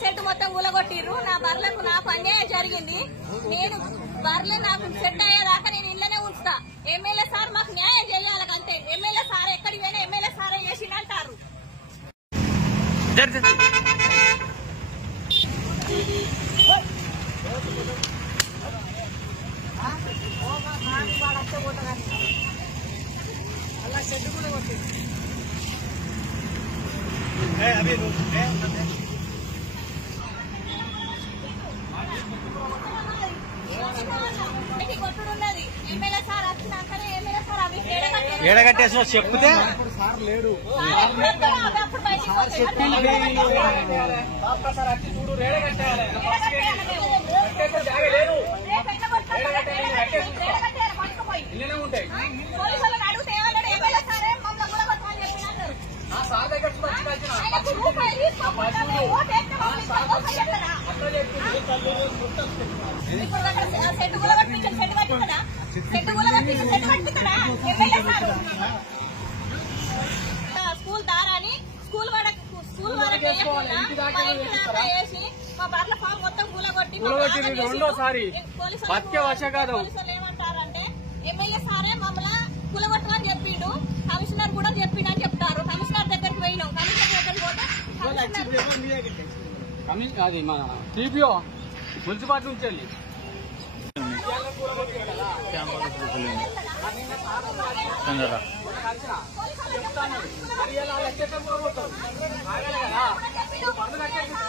Set మొత్తం కూలగొట్టిర్రు. నా బర్లకు నాకు అన్యాయం జరిగింది. నేను బర్లే నాకు సెట్ అయ్యేదాకా నేను ఇళ్లనే ఉంచుతా. ఎమ్మెల్యే సార్ మాకు న్యాయం చేయాలంతే. ఎమ్మెల్యే సార్ ఎక్కడికి పోయినా ఎమ్మెల్యే సారే చేసిందంటారు. కొట్టుడున్నది. ఎమ్మెల్యే సార్ వచ్చినాకనే ఎమ్మెల్యే సార్ అవి ఏడగట్టేసిన చెప్తే సార్ లేడు. అప్పుడు బయటికి పోలీసులను అడిగితే ఏమన్నాడు? ఎమ్మెల్యే సారే మమ్మల్ని కూలగొట్టమని చెప్పినారు. సెట్ కూలగొట్టించాడు. సెట్ కట్టిస్తాడా? సెట్ కూలగొట్టించాడు. సెట్ కట్టిస్తాడా ఎమ్మెల్యే సారు? స్కూల్ దారాని స్కూల్ వాళ్ళకి వేసి మా బర్ల ఫామ్ మొత్తం కూలగొట్టి రెండోసారి పోలీసులు ఏమంటారంటే ఎమ్మెల్యే సారే మమ్మల్ని కూలగొట్టమని చెప్పిండు. కమిషనర్ కూడా చెప్పిండు అని చెప్తారు. కమిషనర్ దగ్గరికి పోయినాం. కమిషనర్ దగ్గరికి పోతే అది మన టీపీఓ మున్సిపాలిటీ నుంచి వెళ్ళి పోలీసులు